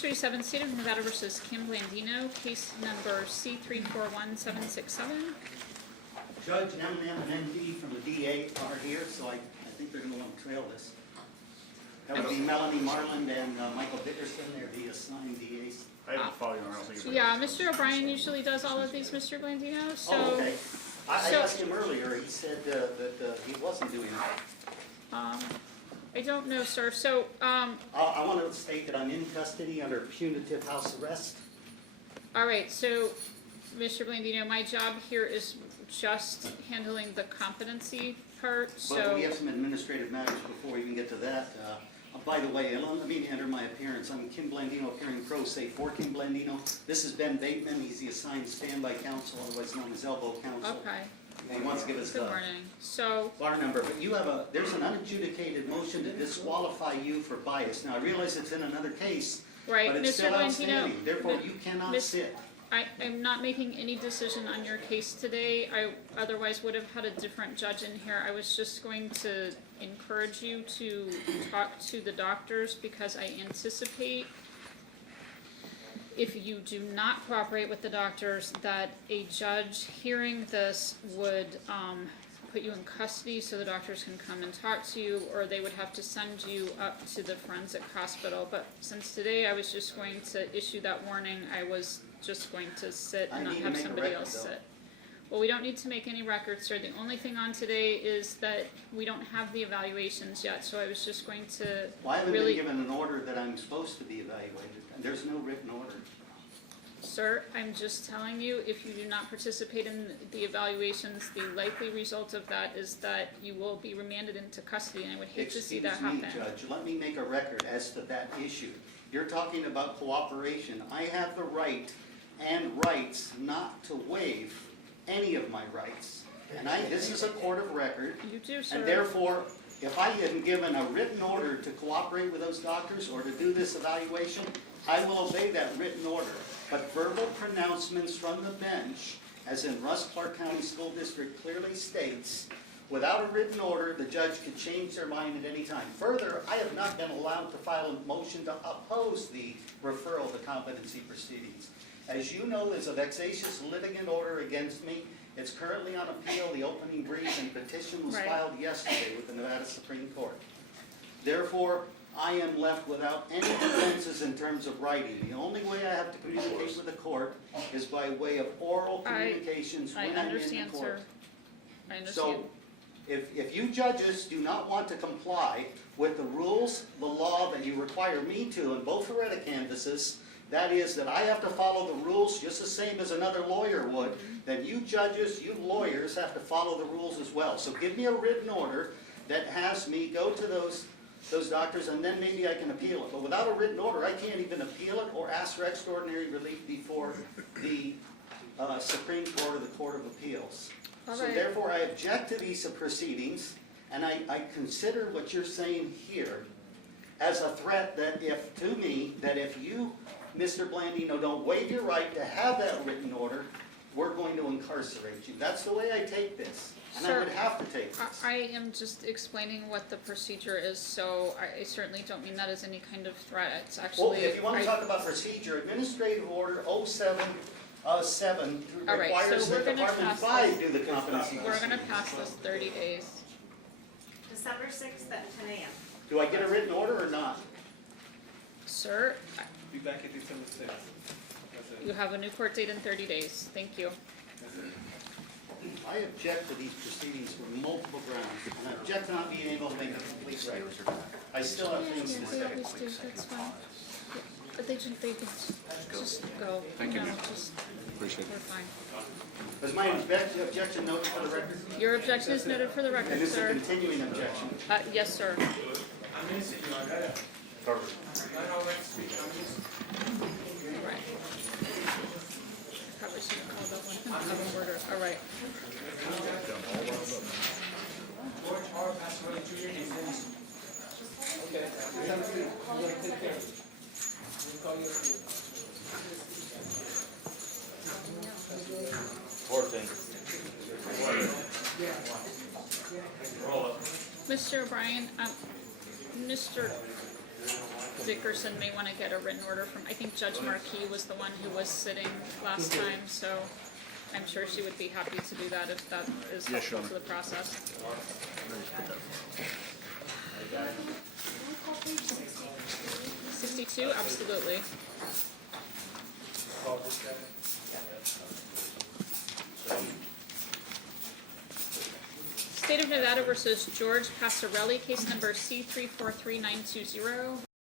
37, State of Nevada versus Kim Blandino, case number C341767. Judge and M&M and MD from the DA are here, so I think they're going to want to trail this. That would be Melanie Marland and Michael Dickerson. They're the assigned DAs. I haven't followed you on. I don't think it's Yeah, Mr. O'Brien usually does all of these, Mr. Blandino, so... Oh, okay. I asked him earlier. He said that he wasn't doing that. I don't know, sir. So, I want to state that I'm in custody under punitive house arrest. all right, so, Mr. Blandino, my job here is just handling the competency part, But so... we have some administrative matters before we even get to that. By the way, let me enter my appearance. I'm Kim Blandino, appearing pro se for Kim Blandino. This is Ben Bateman. He's the assigned standby counsel, otherwise known as elbow counsel. Okay. He wants to give us Good the morning. So, bar number, but you have there's an unadjudicated motion to disqualify you for bias. Now, I realize it's in another case, right, but it's Mr. still Blandino... outstanding. Therefore, you cannot Miss- sit. I'm not making any decision on your case today. I otherwise would have had a different judge in here. I was just going to encourage you to talk to the doctors because I anticipate if you do not cooperate with the doctors that a judge hearing this would put you in custody so the doctors can come and talk to you, or they would have to send you up to the forensic hospital. But since today I was just going to issue that warning, I was just going to sit and I not need to have make a somebody record, else though. sit. Well, we don't need to make any records, sir. The only thing on today is that we don't have the evaluations yet, so I was just going to Well, I haven't really... been given an order that I'm supposed to be evaluated, and there's no written order. Sir, I'm just telling you, if you do not participate in the evaluations, the likely result of that is that you will be remanded into custody, and I would hate to see that happen. Excuse me, Judge, let me make a record as to that issue. You're talking about cooperation. I have the right and rights not to waive any of my rights. And this is a court of record. You do, sir. And therefore, if I am given a written order to cooperate with those doctors or to do this evaluation, I will obey that written order. But verbal pronouncements from the bench, as in Russ Clark County School District clearly states, without a written order, the judge could change their mind at any time. Further, I have not been allowed to file a motion to oppose the referral to competency proceedings. As you know, there's a vexatious litigant order against me. It's currently on appeal. The opening brief and petition was filed yesterday with the Nevada Supreme Court. Therefore, I am left without any defenses in terms of writing. The only way I have to communicate with the court is by way of oral communications when I'm in the court. Sir. I understand. So, if you judges do not want to comply with the rules, the law that you require me to in both Hereta canvases, that is that I have to follow the rules just the same as another lawyer would, then you judges, you lawyers have to follow the rules as well. So give me a written order that has me go to those doctors, and then maybe I can appeal it. But without a written order, I can't even appeal it or ask for extraordinary relief before the Supreme Court or the Court of Appeals. All So right. therefore, I object to these proceedings, and I consider what you're saying here as a threat that if you, Mr. Blandino, don't waive your right to have that written order, we're going to incarcerate you. That's the way I take this, and I would have to take this. I am just explaining what the procedure is, so I certainly don't mean that as any kind of threat. It's actually... Well, if you want to talk about procedure, Administrative Order 077 All right, requires so we're that gonna Department pass 5 do the competency We're going to proceedings. pass this 30 days. December 6th at 10 a.m. Do I get a written order or not? Sir, Be back at December 6th. That's it. you have a new court date in 30 days. Thank you. I object to these proceedings for multiple grounds, and I object to not being able to make a complete record. I still have things to They say. always do, that's fine. Yeah, but they just go. Thank you. Just, Appreciate we're it. fine. Was my objection noted for the record? Your objection is noted for the And record, this is a sir. continuing objection. Yes, sir. All right. Probably should have called that one out of order. All right. Mr. O'Brien, Mr. Dickerson may wanna get a written order from, I think Judge Marquis was the one who was sitting last time, so I'm sure she would be happy to do that if that is Yes, helpful Your to the process. 62, absolutely. State of Nevada versus George Passarelli, case number C343920.